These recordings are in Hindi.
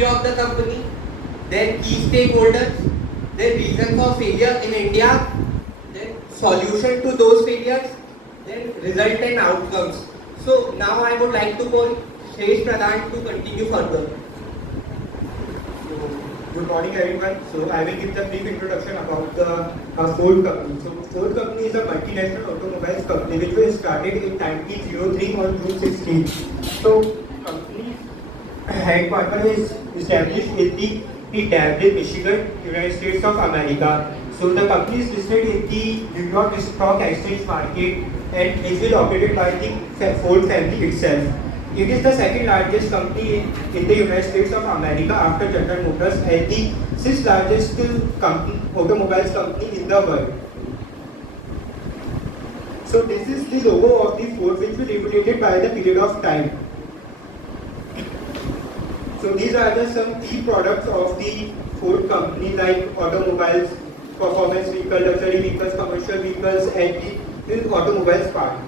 history of the company, their key stakeholders, their reason for failure in India, then solution to those failures, then result and outcomes. So now I would like to call Shresh Pradhan to continue further. Good morning, everyone. So I will give the brief introduction about the Ford company. So Ford company is a multinational automobiles company which was started in 1903 on June 16. So company's headquarters is established in the Dearborn, Michigan, United States of America. So the company is listed in the New York Stock Exchange market and is well operated by the Ford family itself. It is the second largest company in the United States of America after General Motors and the sixth largest automobiles company in the world. So this is the logo of the Ford which was regulated by the period of time. So these are some key products of the Ford company like automobiles, performance vehicles, luxury vehicles, commercial vehicles and the automobiles part.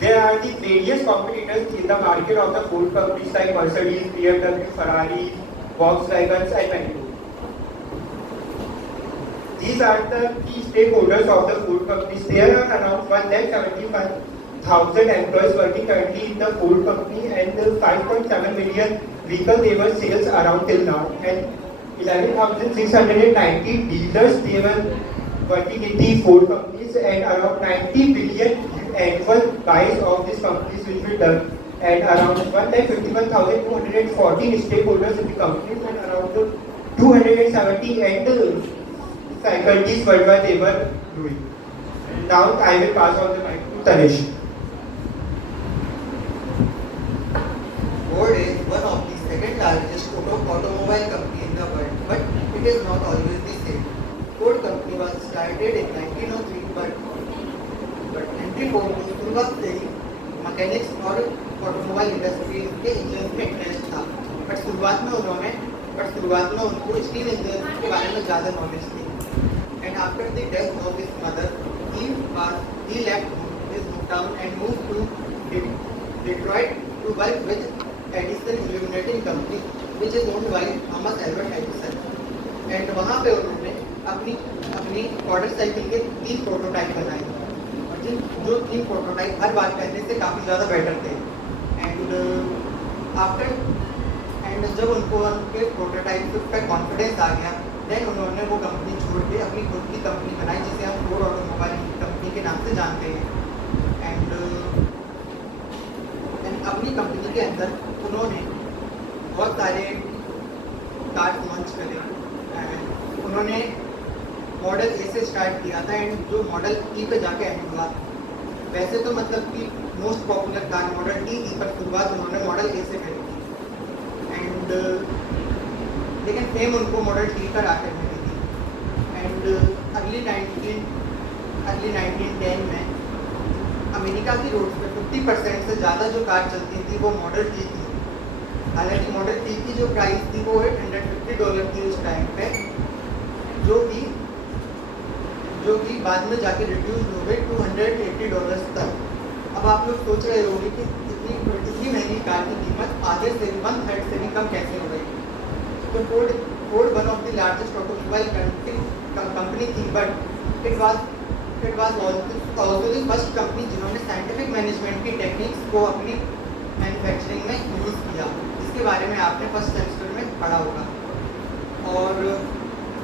There are the various competitors in the market of the Ford companies like Mercedes, BMW, Ferrari, Volkswagen and many more. These are the key stakeholders of the Ford companies. There are around 1,75,000 employees working currently in the Ford company and 5.7 million vehicle they were sales around till now and 11,690 dealers they were working in the Ford companies and around 90 billion annual buys of these companies which were done and around 1,51,214 stakeholders in the companies and around 270 faculties worldwide they were doing. Now I will pass on the mic to Tanesh. Ford is one of the second largest automobile company in the world, but it is not always the same. Ford company was started in 1903, but entry Ford की शुरुआत से ही मैकेनिक्स और ऑटोमोबाइल इंडस्ट्री के इंजन में इंटरेस्ट था बट शुरुआत में उनको स्टीम इंजन के बारे में ज़्यादा नॉलेज थी and after the death of his mother he left his hometown and moved to Detroit to work with Edison Illuminating Company which is owned by Thomas Alva Edison and वहाँ पे उन्होंने अपनी मोटरसाइकिल के 3 प्रोटोटाइप बनाए जो 3 प्रोटोटाइप हर बार पहनने से काफ़ी ज़्यादा बेटर थे एंड जब उनको उनके प्रोटोटाइप पर कॉन्फिडेंस आ गया देन उन्होंने वो कंपनी छोड़ के अपनी खुद की कंपनी बनाई जिसे हम फोर्ड ऑटोमोबाइल कंपनी के नाम से जानते हैं एंड अपनी कंपनी के अंदर उन्होंने बहुत सारे कार्स लॉन्च करे उन्होंने मॉडल ए से स्टार्ट किया था एंड जो मॉडल ई पे जाके एंड हुआ वैसे तो मतलब कि most popular car model T थी पर शुरुआत उन्होंने मॉडल ए से करी थी एंड लेकिन फेम उनको मॉडल टी पर आकर मिली थी एंड अर्ली 1910 में अमेरिका की रोड पर 50% से ज़्यादा जो कार चलती थी वो मॉडल टी थी हालांकि मॉडल टी की जो प्राइस थी वो $150 थी उस टाइम पे जो कि बाद में जाके रिड्यूस हो गए $280 तक। अब आप लोग सोच रहे होंगे कि इतनी महंगी कार की कीमत आधे से 1/3 से भी कम कैसे हो गई। तो Ford one of the largest automobile company थी but it was also the first company जिन्होंने साइंटिफिक मैनेजमेंट की टेक्निक्स को अपनी मैन्युफैक्चरिंग में यूज़ किया जिसके बारे में आपने फर्स्ट सेमेस्टर में पढ़ा होगा और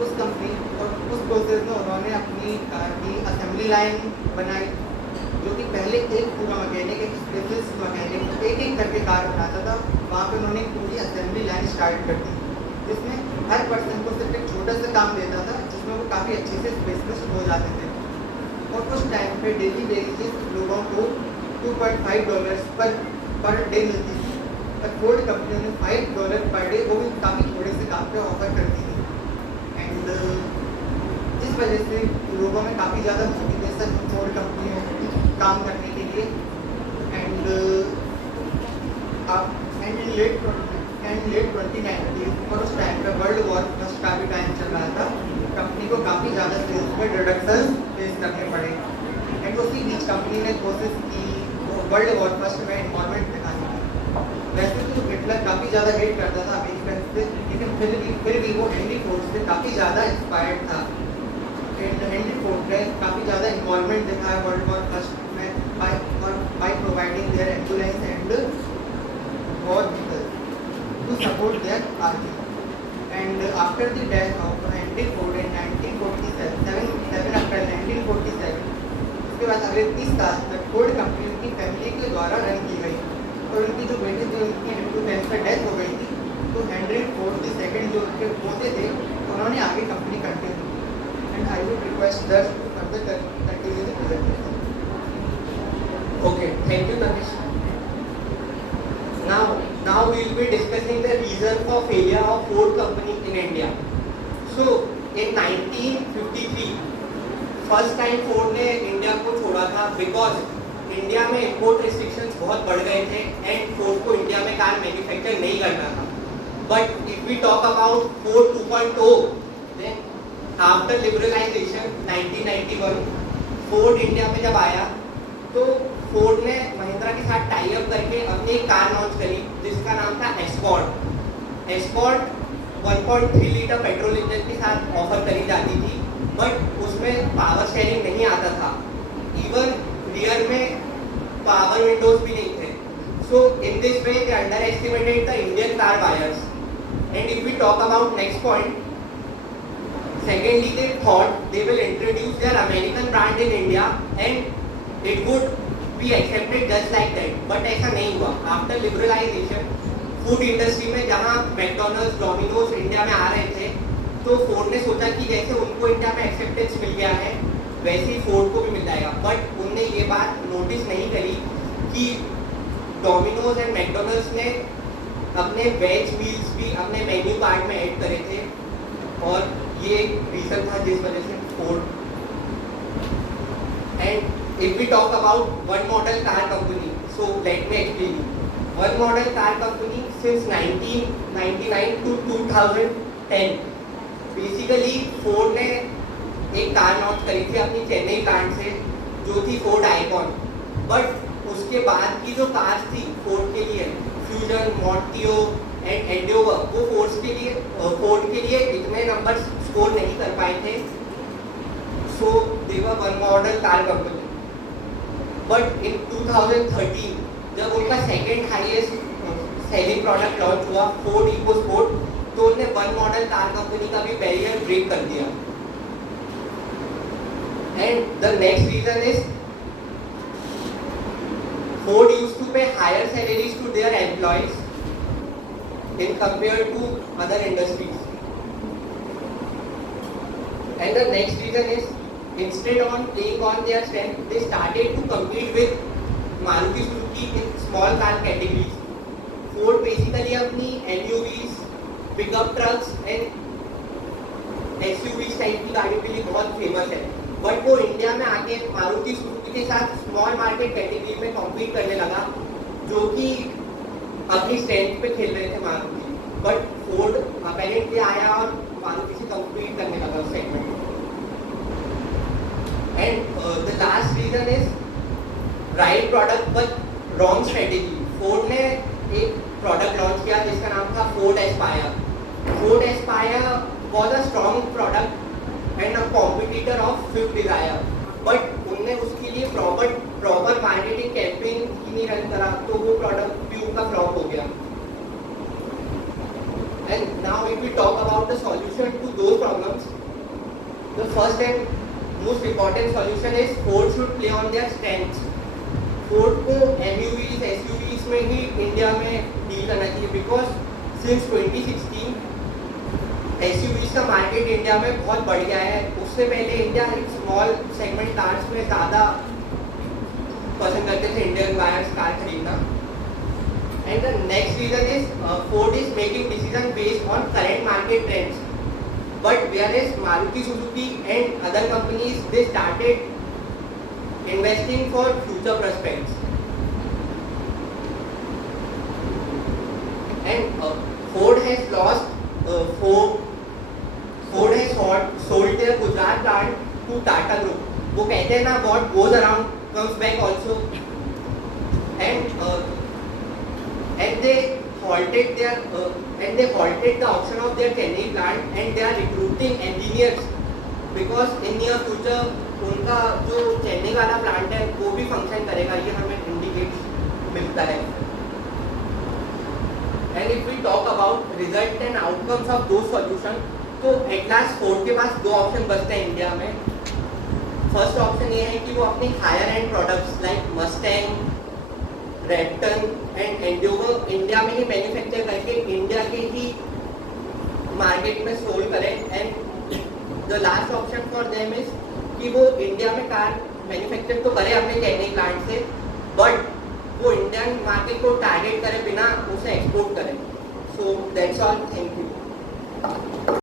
उस कंपनी और उस प्रोसेस में उन्होंने अपनी कार की असेंबली लाइन बनाई जो कि पहले एक पूरा मैकेनिक एक स्पेशलिस्ट मैकेनिक एक करके कार बनाता था वहाँ पे उन्होंने पूरी असेंबली लाइन स्टार्ट कर दी जिसमें हर पर्सन को सिर्फ एक छोटा सा काम देता था जिसमें वो काफ़ी अच्छे से स्पेशलिस्ट हो जाते थे और उस टाइम पे डेली बेसिस लोगों को $2.5 पर डे मिलती थी पर फोर्ड कंपनी ने $5 पर डे वो भी काफ़ी थोड़े से काम पे ऑफर करती थी एंड इस वजह से लोगों में काफ़ी ज़्यादा मोटिवेशन फोर्ड कंपनी में काम करने के लिए एंड इन लेट 2019 और उस टाइम पे वर्ल्ड वॉर फर्स्ट का भी टाइम चल रहा था कंपनी को काफ़ी ज़्यादा सेल्स में रिडक्शन फेस करने पड़े एंड उसी बीच कंपनी ने कोशिश की वर्ल्ड वॉर फर्स्ट में इन्वॉल्वमेंट दिखाने की वैसे तो डेमलर काफ़ी ज़्यादा हेट करता था अमेरिकन से, लेकिन फिर भी वो हेनरी फोर्ड से काफ़ी ज़्यादा इंस्पायर्ड था। हेनरी फोर्ड ने काफ़ी ज़्यादा इन्वॉल्वमेंट दिखाया वर्ल्ड वॉर फर्स्ट में by providing their ambulance and war vehicle to support their army. And after the death of Henry Ford in 1947 7 April 1947, उसके बाद अगले 30 साल तक फोर्ड कंपनी उनकी फैमिली के द्वारा रन की गई, और उनकी जो बेटी थी उनकी इंटू कैंसर डेथ हो गई थी, तो हेनरी फोर्ड द सेकंड जो उनके पोते थे उन्होंने आगे company continue. And I would request this to further continue the presentation. Okay, thank you, Nagesh. Now we will be discussing the reason for failure of Ford company in India. So in 1953, first time Ford ने इंडिया को छोड़ा था बिकॉज इंडिया में इम्पोर्ट रिस्ट्रिक्शंस बहुत बढ़ गए थे एंड फोर्ड को इंडिया में कार मैन्युफैक्चर नहीं करना था। But if we talk about Ford 2.0, then after liberalisation 1991 Ford India में जब आया तो फोर्ड ने महिंद्रा के साथ टाई अप करके अपनी एक कार लॉन्च करी जिसका नाम था escort. Escort 1.3 litre petrol engine के साथ ऑफर करी जाती थी, बट उसमें पावर शेयरिंग नहीं आता था, इवन रियर में पावर विंडोज भी नहीं थे। So in this way they underestimated the Indian car buyers. And if we talk about next point, secondly they thought they will introduce their American brand in India and it would be accepted just like that, but ऐसा नहीं हुआ। आफ्टर लिबरलाइजेशन फूड इंडस्ट्री में जहाँ मैकडोनल्ड्स डोमिनोज इंडिया में आ रहे थे तो फोर्ड ने सोचा कि जैसे उनको इंडिया में एक्सेप्टेंस मिल गया है वैसे ही फोर्ड को भी मिल जाएगा, बट उनने ये बात नोटिस नहीं करी कि डोमिनोज एंड मैकडोनल्ड्स ने अपने वेज मील्स भी अपने मेन्यू कार्ड में ऐड करे थे और ये एक रीज़न था जिस वजह से Ford. And if we talk about one model car company, so let me explain you. One model car company since 1999 to 2010 basically Ford ने एक कार लॉन्च करी थी अपनी चेन्नई प्लांट से जो थी फोर्ड आइकॉन, बट उसके बाद की जो कार्स थी फोर्ड के लिए फ्यूजन, मॉन्टियो एंड एंडियोवर, वो फोर्ड के लिए इतने नंबर स्कोर नहीं कर पाए थे, so they were one model car company. But in 2013 जब उनका second highest selling product launch हुआ फोर्ड इकोस्पोर्ट, तो उन्होंने वन मॉडल कार कंपनी का भी बैरियर ब्रेक कर दिया। And the next reason is Ford used to pay higher salaries to their employees in compared to other industries. And the next reason is instead on playing on their strength, they started to compete with Maruti Suzuki in small car categories. Ford basically अपनी MUVs, pickup trucks and SUVs type की गाड़ियों के लिए बहुत फेमस है, बट वो इंडिया में आके मारुति सुजुकी के साथ स्मॉल मार्केट कैटेगरी में कॉम्पीट करने लगा जो कि अपनी स्ट्रेंथ पे खेल रहे थे मारुति, बट फोर्ड अपेरेंटली आया और मारुति से कम्पीट करने लगा उस सेगमेंट में। And the last reason is right product but wrong strategy. Ford ने एक प्रोडक्ट लॉन्च किया जिसका नाम था Ford Aspire. Ford Aspire was a strong product and a competitor of Swift Dzire, but उनने उसके लिए प्रॉपर मार्केटिंग कैंपेन ही नहीं रन करा, तो वो प्रोडक्ट भी उनका फ्लॉप हो गया। And now if we talk about the solution to those problems, the first and most important solution is Ford should play on their strengths. Ford को MUVs, SUVs में ही इंडिया में डील करना चाहिए बिकॉज सिंस 2016 SUVs का मार्केट इंडिया में बहुत बढ़ गया है। उससे पहले इंडिया एक स्मॉल सेगमेंट कार्स में ज़्यादा पसंद करते थे इंडियन बायर्स कार खरीदना। And the next reason is Ford is making decision based on current market trends, but where is Maruti Suzuki and other companies they started investing for future prospects. And Ford has lost Ford has sold their Gujarat plant to Tata group. वो कहते हैं ना what goes around comes back also, and they halted the auction of their Chennai plant and they are recruiting engineers because in near future उनका जो चेन्नई वाला प्लांट है वो भी फंक्शन करेगा, ये हमें इंडिकेट मिलता है. And if we talk about result and outcomes of those solution, तो at last फोर्ड के पास दो ऑप्शन बचते हैं इंडिया में. फर्स्ट ऑप्शन ये है कि वो अपने higher end products like Mustang, Raptor and Endeavour India में ही मैन्युफैक्चर करके इंडिया के ही मार्केट में सोल करें. And the last option for them is कि वो इंडिया में कार मैन्युफैक्चर तो करे अपने चेन्नई प्लांट से, बट वो इंडियन मार्केट को टारगेट करे बिना उसे एक्सपोर्ट करें. So that's all, thank you.